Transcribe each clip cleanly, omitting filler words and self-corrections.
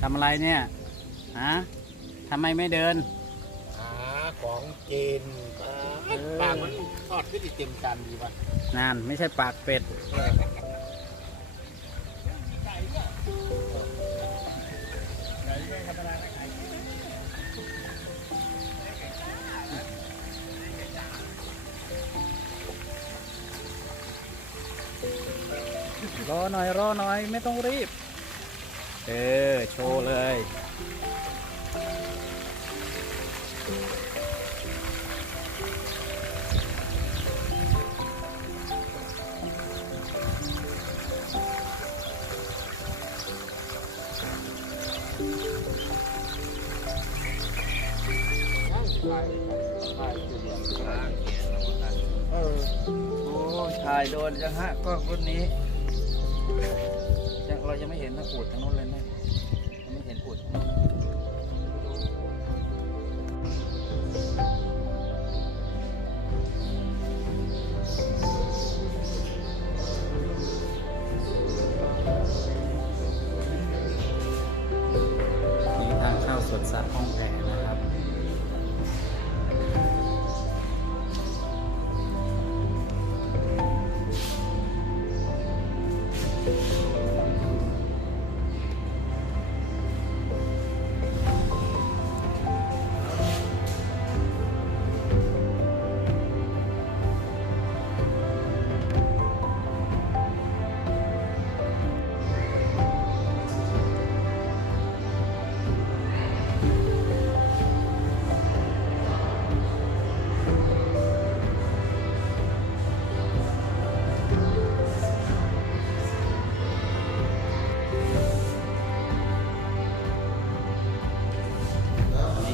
ทำอะไรเนี่ยฮะทำไมไม่เดินหาของกินปากมันทอดขึ้นอีกเต็มจานดีป่ะนานไม่ใช่ปากเป็ดรอหน่อยรอหน่อยไม่ต้องรีบโชว์เลยถ่ายโดนยังฮะก็รุ่นนี้เรายังไม่เห็นนะอูดทางโน้นเลยนะยังไม่เห็นอูดมีทางเข้าสวนสัตว์ห้องแพนะครับ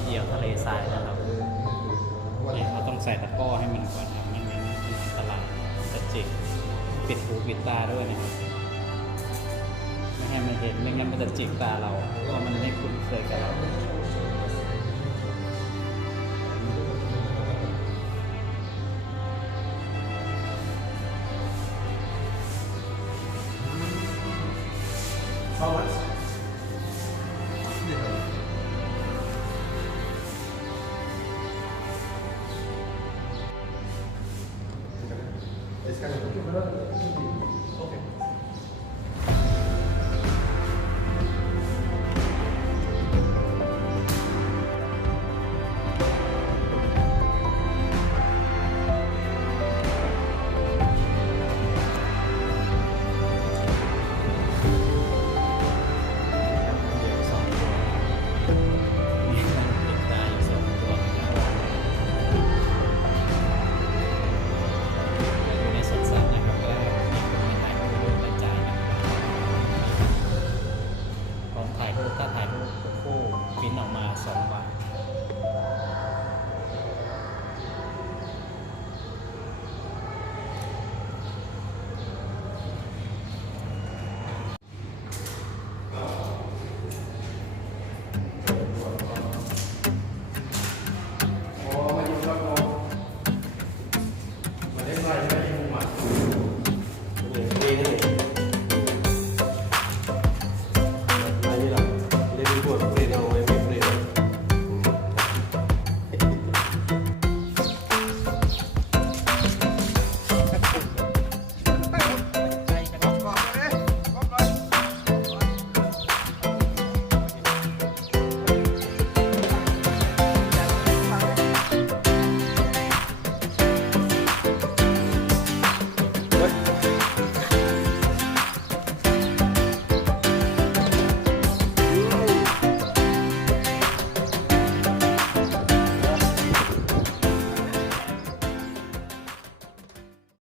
เดี่ยวทะเลทรายนะครับเนี่ยเราต้องใส่ตะกร้อให้มันก่อนครับไม่งั้นมันอันตรายจะจิกปิดหูปิดตาด้วยนะครับไม่ให้มันเห็นไม่งั้นมันจะจิกตาเราเพราะมันไม่คุ้นเคยกับเราถ้าถ่ายรูปคู่พิมพ์ออกมา2 บาท